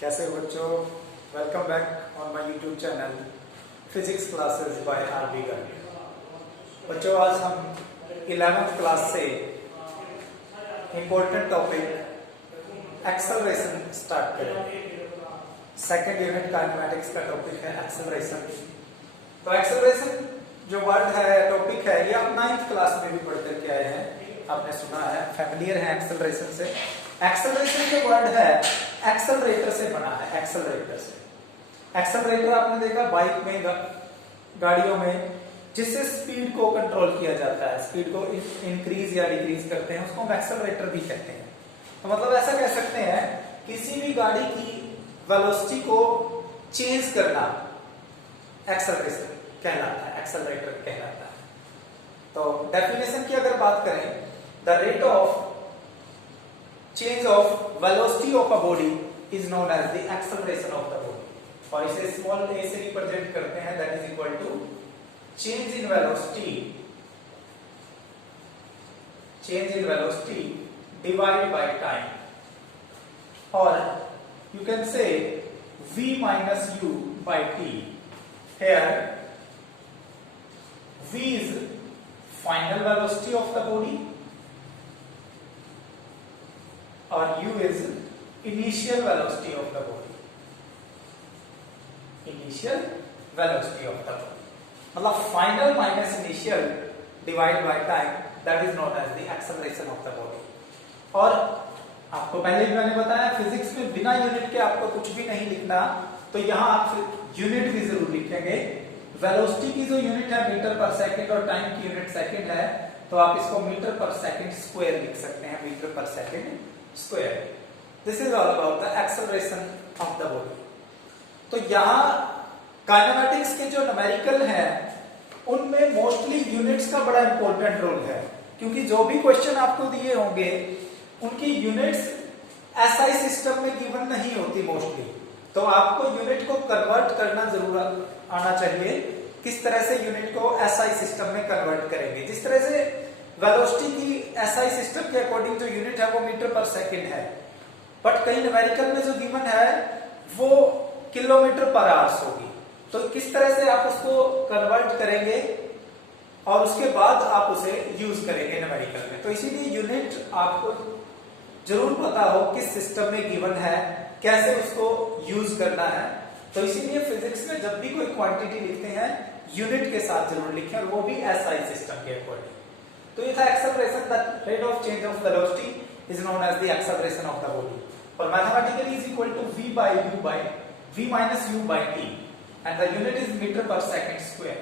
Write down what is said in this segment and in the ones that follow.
कैसे हो बच्चों? Welcome back on my YouTube channel physics classes by RB Garg. बच्चों, आज हम 11th क्लास से इम्पोर्टेंट टॉपिक एक्सेलरेशन स्टार्ट करेंगे। सेकेंड यूनिट काइनेमैटिक्स का टॉपिक है एक्सेलरेशन। तो एक्सेलरेशन जो वर्ड है, टॉपिक है, ये आप 9th क्लास में भी पढ़ करके आए हैं, आपने सुना है, फैमिलियर है एक्सेलरेशन से। एक्सेलरेशन जो वर्ड है एक्सेलरेटर से बना है, एक्सेलरेटर से। एक्सेलरेटर आपने देखा बाइक में, गाड़ियों में, जिससे स्पीड को कंट्रोल किया जाता है, स्पीड को इंक्रीज या डिक्रीज करते हैं, उसको हम एक्सेलरेटर भी कहते हैं। तो मतलब ऐसा कह सकते हैं किसी भी गाड़ी की वेलोसिटी को चेंज करना एक्सेलरेशन कहलाता है, एक्सेलरेटर कहलाता है। तो डेफिनेशन की अगर बात करें, the rate of change of velocity of a body is known as the acceleration of the body, और इसे स्मॉल a से रिप्रेजेंट करते हैं, that is equal to change in velocity divided by time, or you can say v minus u by t. Here v is final velocity of the body और u is initial velocity of the body, initial velocity of the body, मतलब final minus initial divided by time, that is known as the acceleration of the body। और आपको पहले भी मैंने बताया, physics में बिना यूनिट के आपको कुछ भी नहीं लिखना, तो यहाँ आप यूनिट भी जरूर लिखेंगे। वेलोसिटी की जो यूनिट है मीटर पर सेकंड और टाइम की यूनिट सेकंड है, तो आप इसको मीटर पर सेकंड स्क्वायर लिख सकते हैं, metre per second square. This is all about the acceleration of the body. तो यहाँ काइनेमैटिक्स के जो न्यूमेरिकल हैं उनमें मोस्टली यूनिट्स का बड़ा इंपॉर्टेंट रोल है, क्योंकि जो भी क्वेश्चन आपको दिए होंगे उनकी यूनिट्स एसआई सिस्टम में गिवन नहीं होती मोस्टली। तो आपको यूनिट को कन्वर्ट करना जरूर आना चाहिए, किस तरह से यूनिट को एसआई सिस्टम में कन्वर्ट करेंगे। जिस तरह से वेलोसिटी की एसआई सिस्टम के अकॉर्डिंग जो यूनिट है वो मीटर पर सेकंड है, बट कई न्यूमेरिकल में जो गिवन है वो किलोमीटर पर आवर्स होगी। तो किस तरह से आप उसको कन्वर्ट करेंगे और उसके बाद आप उसे यूज करेंगे न्यूमेरिकल में। तो इसीलिए यूनिट आपको जरूर पता हो किस सिस्टम में गिवन है, कैसे उसको यूज करना है। तो इसीलिए फिजिक्स में जब भी कोई क्वांटिटी लिखते हैं यूनिट के साथ जरूर लिखें, और वो भी एसआई सिस्टम के अकॉर्डिंग। तो ये था acceleration, the rate of change of velocity is known as the acceleration of the body, और mathematically is equal to v by u by v minus u by t, and the unit is meter per second square.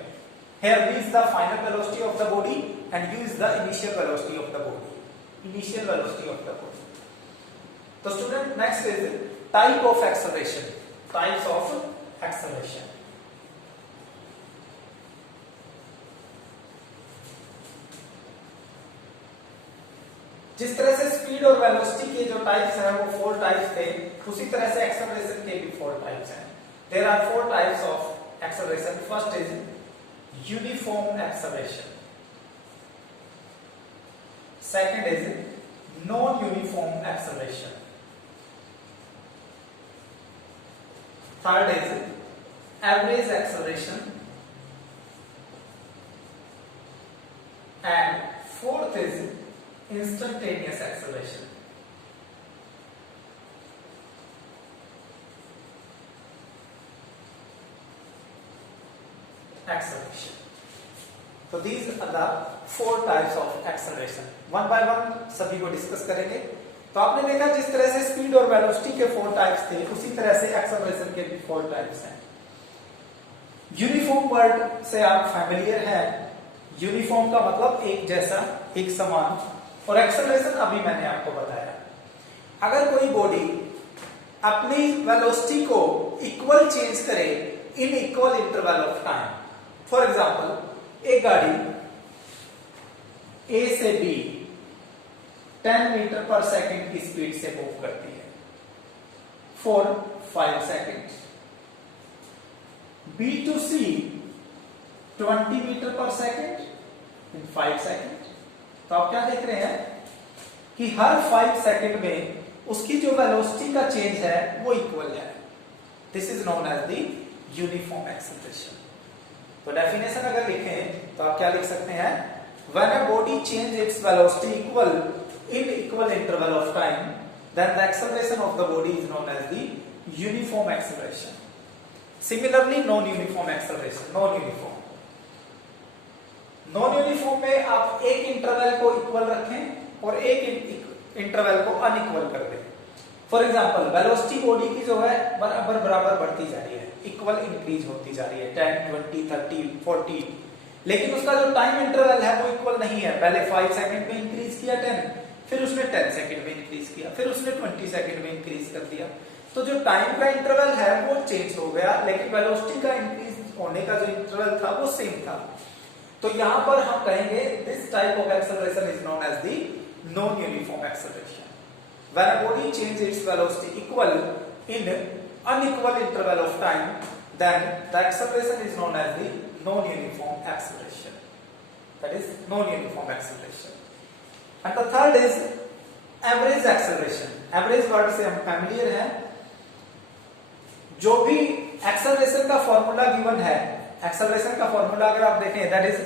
Here v is the final velocity of the body and u is the initial velocity of the body, initial velocity of the body. So student, next is type of acceleration, types of acceleration. जिस तरह से speed और velocity के जो types हैं वो 4 types थे, उसी तरह से एक्सेलरेशन के भी 4 टाइप्स हैं। There are 4 types of acceleration. First is uniform acceleration, second is non uniform acceleration, third is average acceleration, and fourth is instantaneous acceleration. Acceleration. So these are the 4 types of acceleration. One by one सभी को discuss करेंगे। तो आपने देखा जिस तरह से speed और वेलोसिटी के 4 टाइप्स थे, उसी तरह से एक्सेलरेशन के भी 4 टाइप्स हैं। यूनिफॉर्म वर्ड से आप फैमिलियर हैं। यूनिफॉर्म का मतलब एक जैसा, एक समान, और एक्सेलरेशन अभी मैंने आपको बताया। अगर कोई बॉडी अपनी वेलोसिटी को इक्वल चेंज करे in equal interval of time, for example एक गाड़ी ए से बी 10 मीटर पर सेकंड की स्पीड से मूव करती है for 5 second, B to C 20 meter per second in 5 second. तो आप क्या देख रहे हैं कि हर 5 सेकंड में उसकी जो वेलोसिटी का चेंज है वो इक्वल है। This is known as the uniform acceleration. तो डेफिनेशन अगर लिखें तो आप क्या लिख सकते हैं, when a body change its velocity equal in equal interval of time then the acceleration of the body is known as the uniform acceleration. Similarly non uniform acceleration, non uniform में आप एक इंटरवल को equal रखें और एक interval को unequal कर दें। फॉर एग्जांपल वेलोसिटी बॉडी की जो है बराबर बढ़ती जा रही है, इक्वल इंक्रीज होती जा रही है 10, 20, 30, 40, लेकिन उसका जो टाइम इंटरवल है वो इक्वल नहीं है। पहले 5 सेकंड में इंक्रीज किया 10, फिर उसने 10 सेकंड में इंक्रीज किया, फिर उसने 20 सेकंड में इंक्रीज कर दिया। तो जो टाइम का इंटरवल है वो चेंज हो गया, लेकिन वेलोसिटी का इंक्रीज होने का जो इंटरवल था वो सेम था। तो यहां पर हम कहेंगे this type of acceleration is known as the non uniform acceleration. When a body changes its velocity equal in unequal interval of time, then the acceleration is known as the non-uniform acceleration. That is non-uniform acceleration. And the third is average acceleration. Average word से हम familiar हैं। जो भी acceleration का formula given है, acceleration का formula अगर आप देखें, that is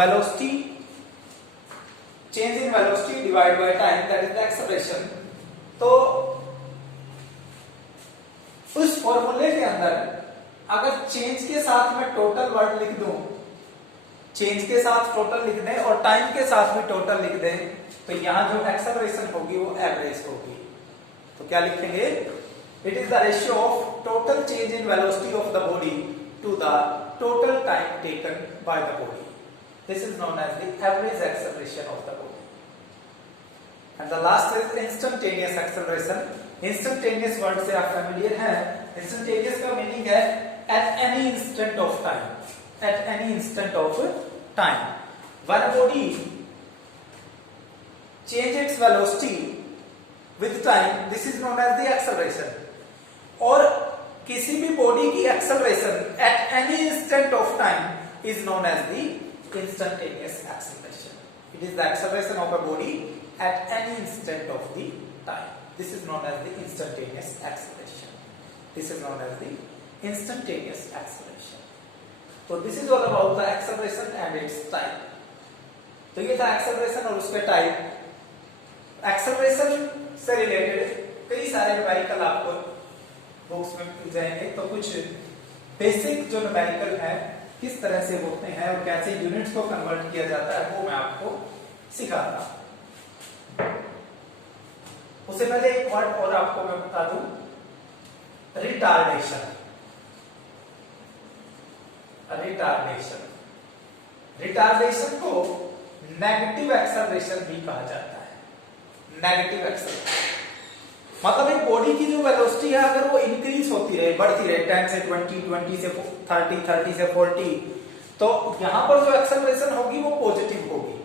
velocity change in velocity divided by time, that is the acceleration। तो उस फॉर्मूले के अंदर अगर चेंज के साथ मैं टोटल वर्ड लिख दूं, चेंज के साथ टोटल लिख दें और टाइम के साथ भी टोटल लिख दें, तो यहां जो एक्सेलरेशन होगी वो एवरेज होगी। तो क्या लिखेंगे, it is the ratio of total change in velocity of the body to the total time taken by the body. This is known as the average acceleration of the body. And the last is instantaneous acceleration. Instantaneous word से आप familiar हैं। Instantaneous का meaning है at any instant of time. At any instant of time. When a body change its velocity with time, this is known as the acceleration. और किसी भी body की acceleration at any instant of time is known as the instantaneous acceleration. It is the acceleration of a body at any instant of the time. This is known as the instantaneous acceleration. This is known as the instantaneous acceleration. So this is all about the acceleration and its type. तो ये था acceleration और उसके type. Acceleration से related कई सारे numerical आपको books में मिल जाएंगे। तो कुछ बेसिक जो numerical है किस तरह से होते हैं और कैसे यूनिट्स को कन्वर्ट किया जाता है वो मैं आपको सिखाता हूं। उससे पहले एक वर्ड और आपको मैं बता दूं, रिटार्डेशन। रिटार्डेशन रिटार्डेशन को नेगेटिव एक्सेलरेशन भी कहा जाता है। नेगेटिव एक्सेलरेशन मतलब एक बॉडी की जो वेलोसिटी है अगर वो इंक्रीज होती रहे, बढ़ती रहे 10 से 20, 20 से 30, 30 से 40, तो यहां पर जो एक्सेलरेशन होगी वो पॉजिटिव होगी।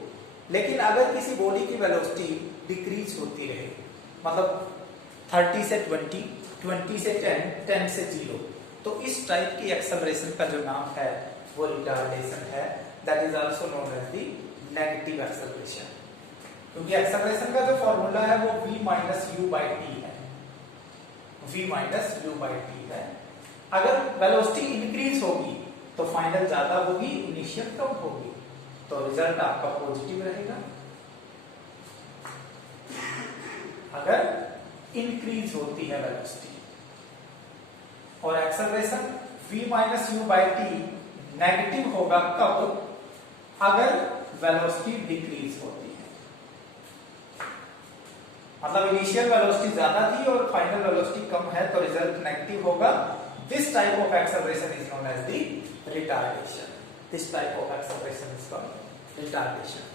लेकिन अगर किसी बॉडी की वेलोसिटी डिक्रीज होती रहे, मतलब 30 से 20, 20 से 10, 10 से 0, तो इस टाइप की एक्सेलरेशन का जो नाम है वो रिटार्डेशन है। That is also known as the negative acceleration. क्योंकि एक्सेलरेशन का जो फॉर्मूला है वो v minus u by T है। v minus u by T है। अगर वेलोसिटी इंक्रीज होगी तो फाइनल ज्यादा होगी, इनिशियल कम होगी, तो रिजल्ट आपका पॉजिटिव रहेगा। अगर इंक्रीज होती है वेलोसिटी और acceleration v minus u by T negative होगा कब, अगर वेलोसिटी डिक्रीज होती है। मतलब इनिशियल वेलोसिटी ज्यादा थी और फाइनल वेलोसिटी कम है तो रिजल्ट नेगेटिव होगा। This type of acceleration is known as the retardation. This type of acceleration is called retardation.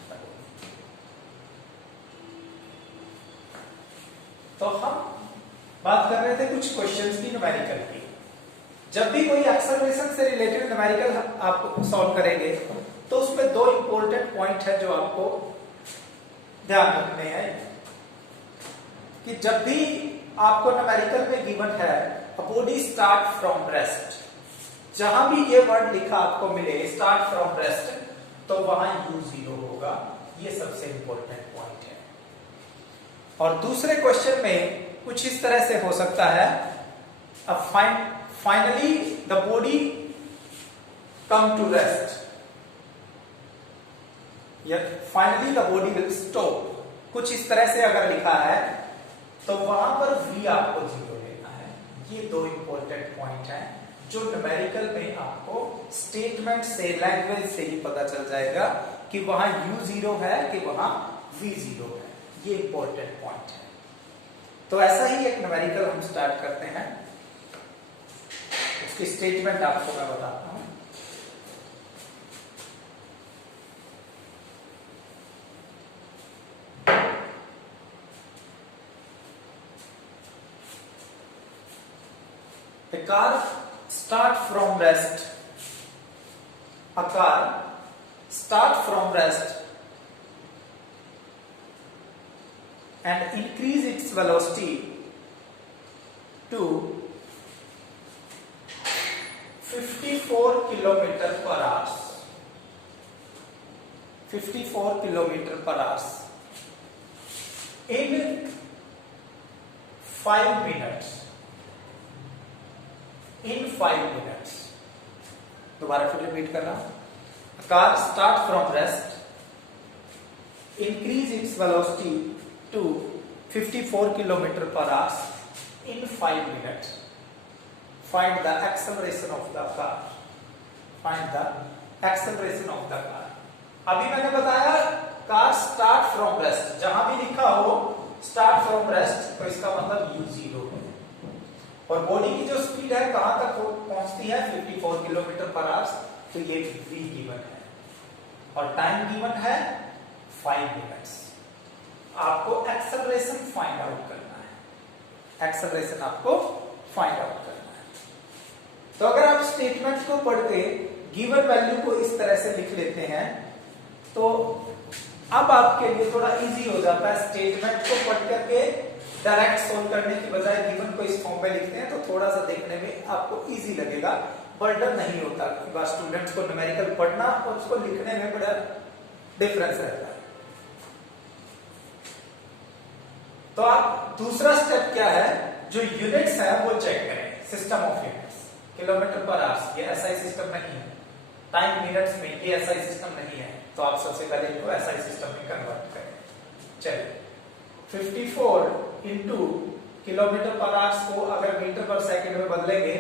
तो हम बात कर रहे थे कुछ क्वेश्चंस की न्यूमेरिकल की। जब भी कोई एक्सेलरेशन से रिलेटेड न्यूमेरिकल आप सॉल्व करेंगे तो उसमें दो इंपॉर्टेंट पॉइंट है जो आपको ध्यान रखने हैं कि जब भी आपको न्यूमेरिकल में गिवन है a body start from rest, जहां भी ये वर्ड लिखा आपको मिले स्टार्ट फ्रॉम रेस्ट, तो वहां u0 होगा। ये सबसे इंपॉर्टेंट पॉइंट है। और दूसरे क्वेश्चन में कुछ इस तरह से हो सकता है। अब finally the body come to rest, finally the body will stop, कुछ इस तरह से अगर लिखा है तो वहां पर v आपको 0 लेना है। ये दो इंपॉर्टेंट पॉइंट हैं जो न्यूमेरिकल में आपको स्टेटमेंट से, लैंग्वेज से ही पता चल जाएगा कि वहां u 0 है कि वहां v 0 है। ये इंपॉर्टेंट पॉइंट है। तो ऐसा ही एक न्यूमेरिकल हम स्टार्ट करते हैं, उसकी स्टेटमेंट आपको मैं बताता हूं। A car start from rest. A car start from rest and increase its velocity to 54 kilometer per hour. 54 kilometer per hour in 5 minutes. In 5 minutes. दोबारा फिर रिपीट कर रहा हूं। A car start from rest, increase its velocity to 54 km per hour in 5 minutes. Find the acceleration of the car. Find the acceleration of the car. अभी मैंने बताया car start from rest, जहां भी लिखा हो start from rest तो इसका मतलब u 0 है। और बॉडी की जो स्पीड है कहां तक पहुंचती है 54 किलोमीटर पर आवर, तो ये v गिवन है और टाइम गिवन है 5 मिनट्स। आपको एक्सेलरेशन फाइंड आउट करना है, एक्सेलरेशन आपको फाइंड आउट करना है। तो अगर आप स्टेटमेंट को पढ़ के गिवन वैल्यू को इस तरह से लिख लेते हैं तो अब आपके लिए थोड़ा इजी हो जाता है। स्टेटमेंट को पढ़ करके डायरेक्ट सोल्व करने की बजाय गिवन को इस फॉर्म में लिखते हैं तो थोड़ा सा देखने में आपको इजी लगेगा, बर्डन नहीं होता। बस स्टूडेंट्स को न्यूमेरिकल पढ़ना और उसको लिखने में बड़ा डिफरेंस रहता है। तो आप दूसरा स्टेप क्या है, जो यूनिट्स है वो चेक करें। System of units, kilometre per hour, ये एसआई सिस्टम नहीं है। टाइम मिनट्स में, ये एसआई सिस्टम नहीं है। तो आप सबसे पहले इनको एसआई सिस्टम में कन्वर्ट करें। चलिए 54 इंटू किलोमीटर पर आवर को अगर मीटर पर सेकंड में बदलेंगे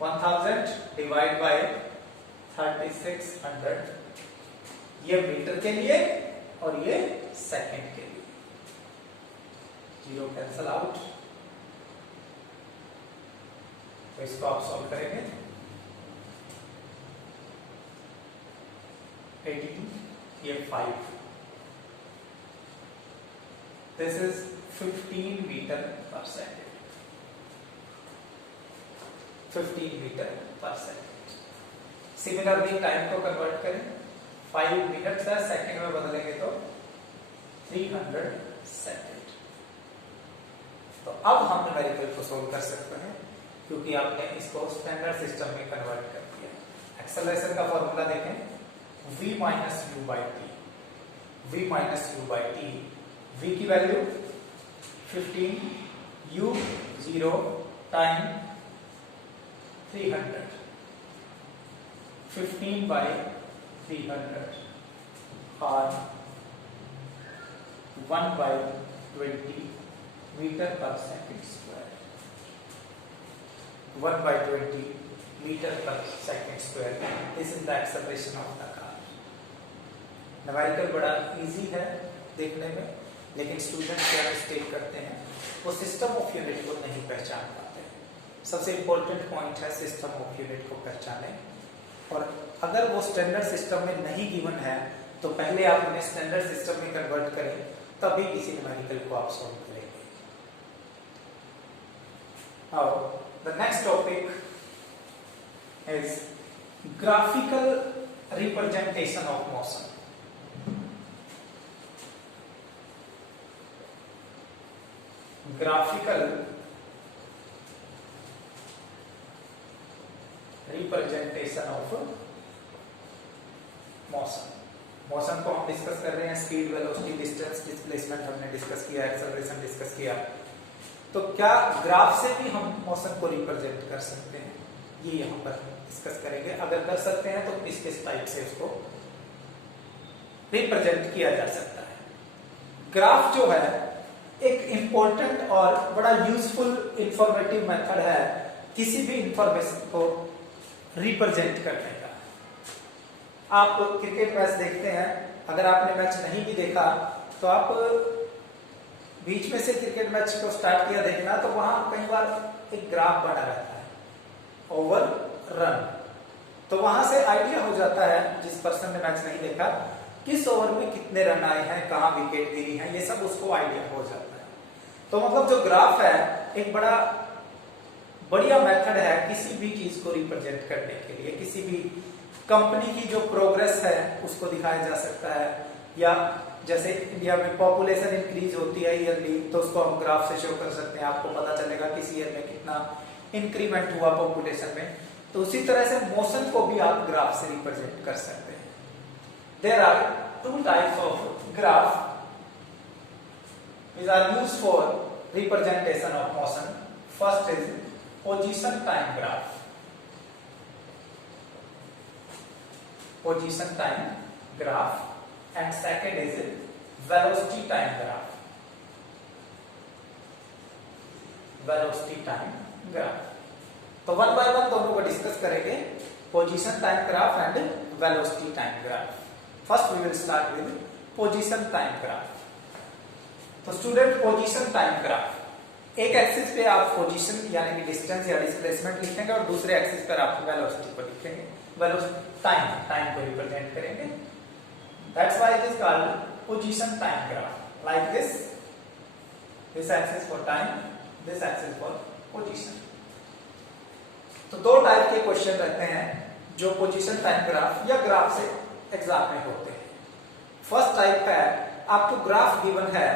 1000 डिवाइड बाय 3600, ये मीटर के लिए और ये सेकंड के लिए। जीरो कैंसल आउट, तो इसको आप सॉल्व करेंगे। 82, ये 5, this is 15 meter per second. 15 meter per second. Similarly time को कन्वर्ट करें, 5 मिनट्स है, सेकंड में बदलेंगे तो 300 सेकंड। तो अब हम न्यूमेरिकल को सोल्व कर सकते हैं क्योंकि आपने इसको स्टैंडर्ड सिस्टम में कन्वर्ट कर दिया। एक्सेलरेशन का फॉर्मूला देखें, v minus u by T. v minus u by T, v की वैल्यू 15, u 0 टाइम 300, 15 by 300 और 1 by 20 meter per second square. 1 by 20 meter per second square. This is the acceleration of the car. Numerical बड़ा easy है देखने में, लेकिन student क्या mistake करते हैं, वो सिस्टम ऑफ यूनिट को नहीं पहचान पाते हैं। सबसे इंपॉर्टेंट पॉइंट है सिस्टम ऑफ यूनिट को पहचानें, और अगर वो स्टैंडर्ड सिस्टम में नहीं गिवन है तो पहले आप उन्हें स्टैंडर्ड सिस्टम में कन्वर्ट करें, तभी किसी न्यूमेरिकल को आप सॉल्व करेंगे। Now, the next topic is graphical representation of motion. Graphical representation of motion. Motion को हम डिस्कस कर रहे हैं, स्पीड, वेलोसिटी, डिस्टेंस, डिस्प्लेसमेंट हमने डिस्कस किया, एक्सेलरेशन डिस्कस किया। तो क्या ग्राफ से भी हम मोशन को रिप्रेजेंट कर सकते हैं, ये यहाँ पर डिस्कस करेंगे। अगर कर सकते हैं तो किस किस टाइप से उसको रिप्रेजेंट किया जा सकता है। ग्राफ जो है एक इंपॉर्टेंट और बड़ा यूजफुल इंफॉर्मेटिव मेथड है किसी भी इंफॉर्मेशन को रिप्रेजेंट करने का। आप क्रिकेट मैच देखते हैं, अगर आपने मैच नहीं भी देखा तो आप बीच में से क्रिकेट मैच को स्टार्ट किया देखना, तो वहां कई बार एक ग्राफ बना रहता है, ओवर रन। तो वहां से आइडिया हो जाता है जिस पर्सन ने मैच नहीं देखा, किस ओवर में कितने रन आए हैं, कहां विकेट गिरी है, ये सब उसको आइडिया हो जाता है। तो मतलब जो ग्राफ है एक बड़ा बढ़िया मेथड है किसी भी चीज को रिप्रेजेंट करने के लिए। किसी भी कंपनी की जो प्रोग्रेस है उसको दिखाया जा सकता है, या जैसे इंडिया में पॉपुलेशन इंक्रीज होती है ईयरली, तो उसको हम ग्राफ से शो कर सकते हैं। आपको पता चलेगा किस ईयर में कितना इंक्रीमेंट हुआ पॉपुलेशन में। तो उसी तरह से मोशन को भी आप ग्राफ से रिप्रेजेंट कर सकते हैं। There are two types of graph which are used for representation of motion. First is position time graph. Position time graph, and second is velocity time graph. Velocity time graph. तो one by one दोनों को discuss करेंगे, position time graph and velocity time graph. First we will start with position time graph. तो student position time graph, एक axis पे आप position यानी कि डिस्टेंस या डिस्प्लेसमेंट लिखेंगे और दूसरे एक्सिस पर आप वेलोसिटी को लिखेंगे, वेलोसिटी टाइम को रिप्रेजेंट करेंगे। That's why it is called position time graph, like this axis for time, this axis for position. तो दो टाइप के क्वेश्चन रहते हैं जो पोजीशन टाइम ग्राफ या ग्राफ से एग्जाम में होते हैं। फर्स्ट टाइप है आपको ग्राफ गिवन है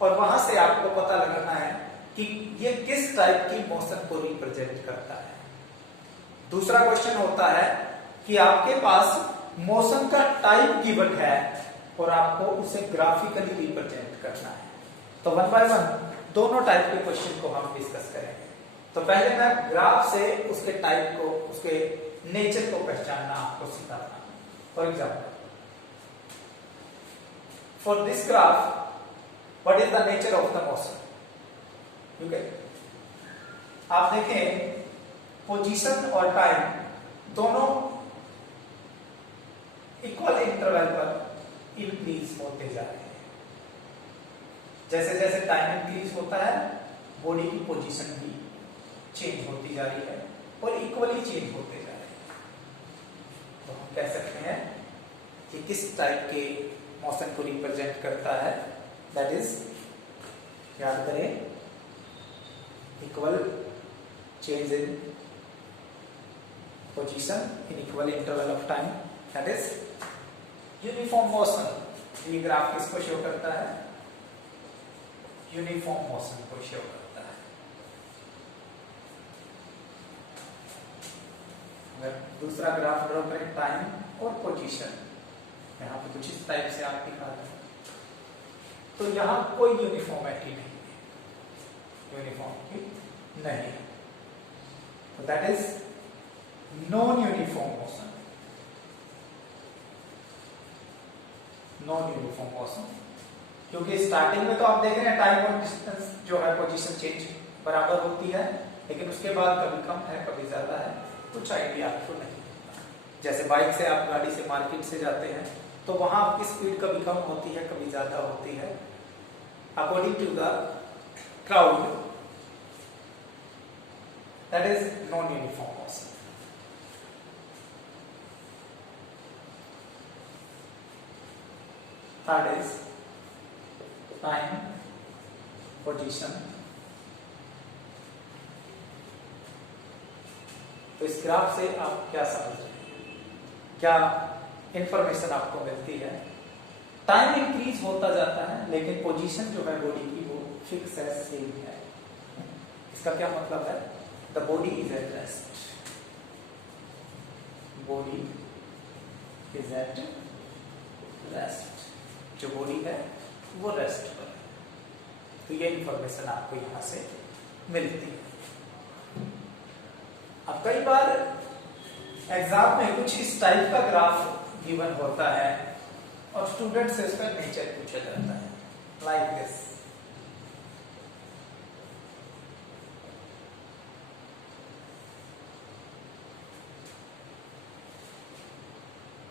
और वहां से आपको पता लगाना है कि ये किस टाइप की मोशन को रिप्रेजेंट करता है। दूसरा क्वेश्चन होता है कि आपके पास मोशन का टाइप गिवन है और आपको उसे ग्राफिकली रिप्रेजेंट करना है। तो वन बाय वन दोनों टाइप के क्वेश्चन को हम डिस्कस करेंगे। तो पहले मैं ग्राफ से उसके टाइप को, उसके नेचर को पहचानना आपको सिखाता हूं। For example, for this graph what is the nature of the motion? Okay? आप देखें पोजीशन और टाइम दोनों इक्वल इंटरवल पर इंक्रीज होते जा रहे हैं। जैसे जैसे टाइम इंक्रीज होता है बॉडी की पोजीशन भी चेंज होती जा रही है और इक्वली चेंज होते जा रहे हैं। तो हम कह सकते हैं कि किस टाइप के मोशन को रिप्रेजेंट करता है, दैट इज, याद करें, equal change in position in equal interval of time, that is uniform motion. ये ग्राफ किसको शो करता है? यूनिफॉर्म मोशन को शो करता है। अगर दूसरा ग्राफ ड्रॉ करें टाइम और पोजीशन, यहां पे कुछ इस टाइप से आप दिखा रहे हैं, तो यहां कोई यूनिफॉर्मिटी नहीं है, यूनिफॉर्मिटी नहीं है। तो that is non uniform motion, non uniform motion. क्योंकि स्टार्टिंग में तो आप देख रहे हैं टाइम और डिस्टेंस जो है पोजीशन चेंज बराबर होती है, लेकिन उसके बाद कभी कम है कभी ज्यादा है, कुछ आइडिया आपको नहीं होता। जैसे बाइक से आप गाड़ी से मार्केट से जाते हैं तो वहां आपकी स्पीड कभी कम होती है कभी ज्यादा होती है, according to the crowd. That is non uniform motion. Third is time, position. तो इस ग्राफ से आप क्या समझ रहे हैं, क्या इंफॉर्मेशन आपको मिलती है? टाइम इंक्रीज होता जाता है लेकिन पोजीशन जो है बॉडी की वो फिक्स है, सेम है। इसका क्या मतलब है? The body is at rest, body is at rest, जो बॉडी है वो रेस्ट पर है। तो ये इंफॉर्मेशन आपको यहां से मिलती है। अब कई बार एग्जाम में कुछ इस टाइप का ग्राफ गिवन होता है और स्टूडेंट से इसका नेचर पूछा जाता है, लाइक दिस।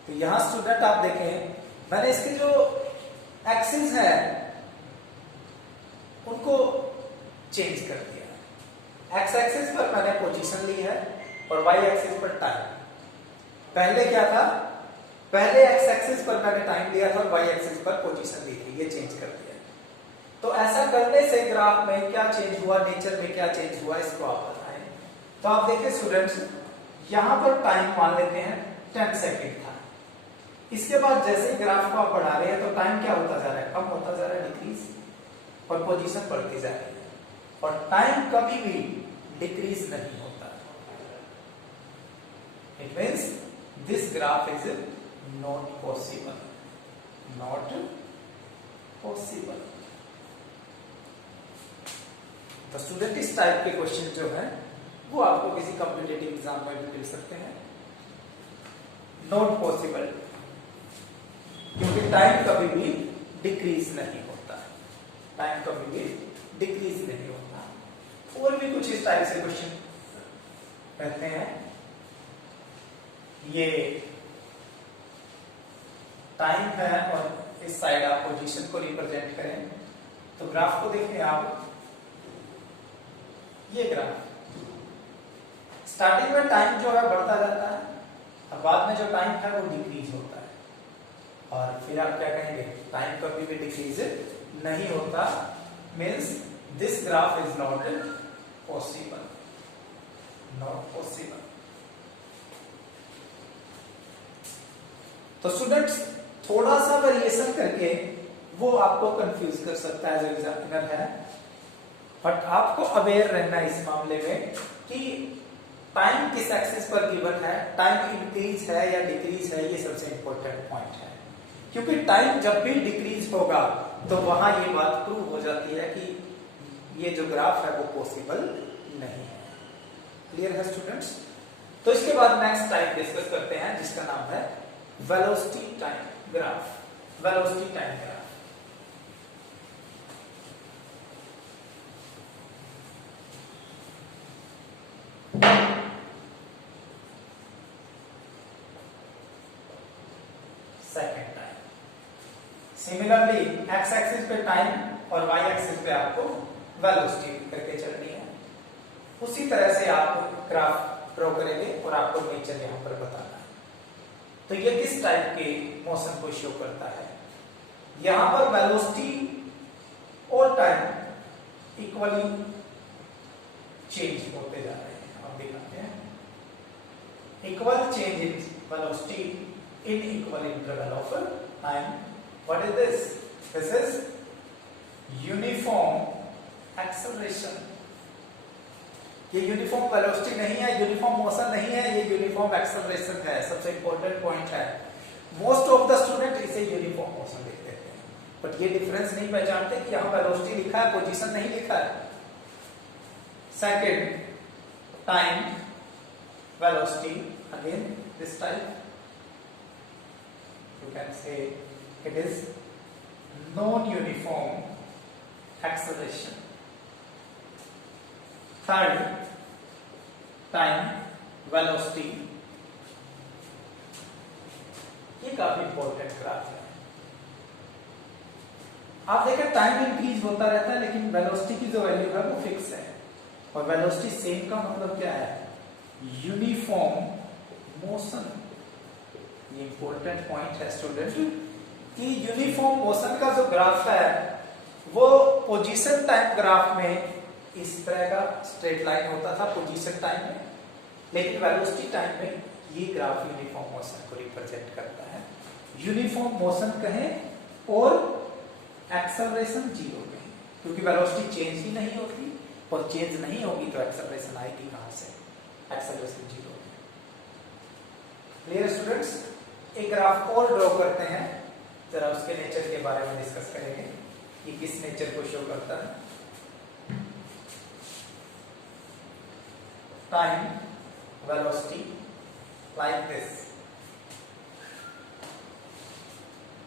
तो यहां स्टूडेंट आप देखें, मैंने इसके जो एक्सिस है उनको चेंज कर दिया। एक्स एक्सिस पर मैंने पोजीशन ली है और वाई एक्सिस पर टाइम। पहले क्या था, पहले एक्स एक्सिस पर मैंने टाइम लिया था और वाई एक्सिस पर पोजीशन ली थी, ये चेंज कर दिया। तो ऐसा करने से ग्राफ में क्या चेंज हुआ, नेचर में क्या चेंज हुआ, इसको आप बताएं। तो आप देखिए स्टूडेंट्स, यहां पर टाइम मान लेते हैं 10 सेकेंड था। इसके बाद जैसे ही ग्राफ को आप बढ़ा रहे हैं तो टाइम क्या होता जा रहा है, कम होता जा रहा है, डिक्रीज, और पोजीशन बढ़ती जा रही है, और टाइम कभी भी डिक्रीज नहीं होता। It means this graph is not possible, not possible. तो स्टूडेंट इस टाइप के क्वेश्चन जो है वो आपको किसी कॉम्पिटिटिव एग्जाम में भी मिल सकते हैं। नॉट पॉसिबल क्योंकि टाइम कभी भी डिक्रीज नहीं होता, टाइम कभी भी डिक्रीज नहीं होता। और भी कुछ इस टाइप से क्वेश्चन कहते हैं, ये टाइम है और इस साइड आप पोजीशन को रिप्रेजेंट करें। तो ग्राफ को देखें आप, ये ग्राफ स्टार्टिंग में टाइम जो है बढ़ता जाता है और बाद में जो टाइम है वो डिक्रीज होता है, और फिर आप क्या कहेंगे, टाइम कभी भी डिक्रीज नहीं होता। Means this graph is not possible, not possible. तो स्टूडेंट्स थोड़ा सा वेरिएशन करके वो आपको कंफ्यूज कर सकता है जो एग्जामिनर है, बट आपको अवेयर रहना इस मामले में कि टाइम किस एक्सिस पर गिवन है, टाइम इंक्रीज है या डिक्रीज है, ये सबसे इंपॉर्टेंट पॉइंट है। क्योंकि टाइम जब भी डिक्रीज होगा तो वहां ये बात प्रूव हो जाती है कि ये जो ग्राफ है वो पॉसिबल नहीं है। क्लियर है स्टूडेंट्स? तो इसके बाद नेक्स्ट टाइप डिस्कस करते हैं जिसका नाम है velocity time graph, velocity time graph. Second time. Similarly x axis पे टाइम और वाई एक्सिस पे आपको वेलोसिटी करके चलनी है। उसी तरह से आप ग्राफ ड्रॉ करेंगे और आपको नेचर यहां पर बताना है। तो ये किस टाइप के मोशन को शो करता है, यहां पर वेलोसिटी और टाइम इक्वली चेंज होते जा रहे हैं। आप दिखाते हैं equal change in velocity in equal interval of time. What is this? This is uniform acceleration. ये यूनिफॉर्म वेलोसिटी नहीं है, यूनिफॉर्म मोशन नहीं है, ये यूनिफॉर्म एक्सेलरेशन है। सबसे इंपॉर्टेंट पॉइंट है, मोस्ट ऑफ द स्टूडेंट इसे यूनिफॉर्म मोशन लिख देते हैं, बट ये डिफरेंस नहीं पहचानते कि यहाँ वेलोसिटी लिखा है, पोजीशन नहीं लिखा है। Second time velocity, again this type you can say it is non-uniform acceleration. Third, time velocity. ये काफी इंपॉर्टेंट ग्राफ है। आप देखें टाइम इंक्रीज होता रहता है लेकिन वेलोसिटी की जो वैल्यू है वो फिक्स है, और वेलोसिटी सेम का मतलब क्या है, यूनिफॉर्म मोशन। ये इंपॉर्टेंट पॉइंट है स्टूडेंट कि यूनिफॉर्म मोशन का जो ग्राफ है वो पोजीशन टाइम ग्राफ में इस तरह का स्ट्रेट लाइन होता था पोजीशन टाइम में, लेकिन वेलोसिटी टाइम में ये ग्राफ यूनिफॉर्म मोशन को रिप्रेजेंट करता है। यूनिफॉर्म मोशन कहें और एक्सेलरेशन जीरो कहें, क्योंकि वेलोसिटी चेंज ही नहीं होती, और चेंज नहीं होगी तो एक्सेलरेशन आएगी कहां से, एक्सेलरेशन जीरो। Clear students? एक ग्राफ और ड्रॉ करते हैं, जरा उसके नेचर के बारे में डिस्कस करेंगे कि किस नेचर को शो करता है। time velocity like this.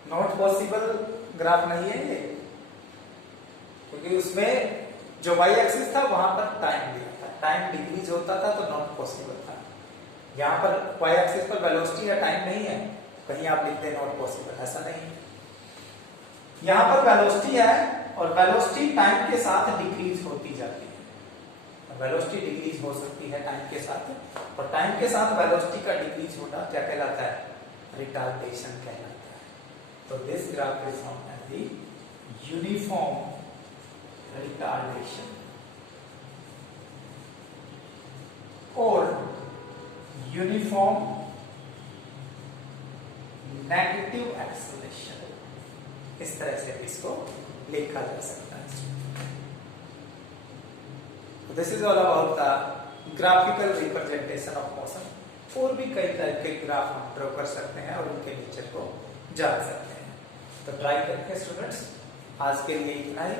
Not possible graph नहीं है ये, क्योंकि उसमें जो y एक्सिस था वहां पर टाइम दिया था, टाइम डिक्रीज होता था तो नॉट पॉसिबल था। यहाँ पर y एक्सिस पर वेलोसिटी या टाइम नहीं है, कहीं आप लिखते हैं नॉट पॉसिबल, ऐसा नहीं है। यहाँ पर वेलोसिटी है और वेलोसिटी टाइम के साथ डिक्रीज होती जाती है। वेलोसिटी डिक्रीज हो सकती है टाइम के साथ, और टाइम के साथ वेलोसिटी का डिक्रीज होना क्या कहलाता है? रिटार्डेशन कहलाता है। So this graph is known as the uniform retardation or uniform negative acceleration, इस तरह से इसको लिखा जा सकता है। So this is all about the graphical representation of motion। और भी कई तरह के ग्राफ हम ड्रॉ कर सकते हैं और उनके नेचर को जान सकते हैं। तो ट्राई करके स्टूडेंट्स, आज के लिए इतना ही।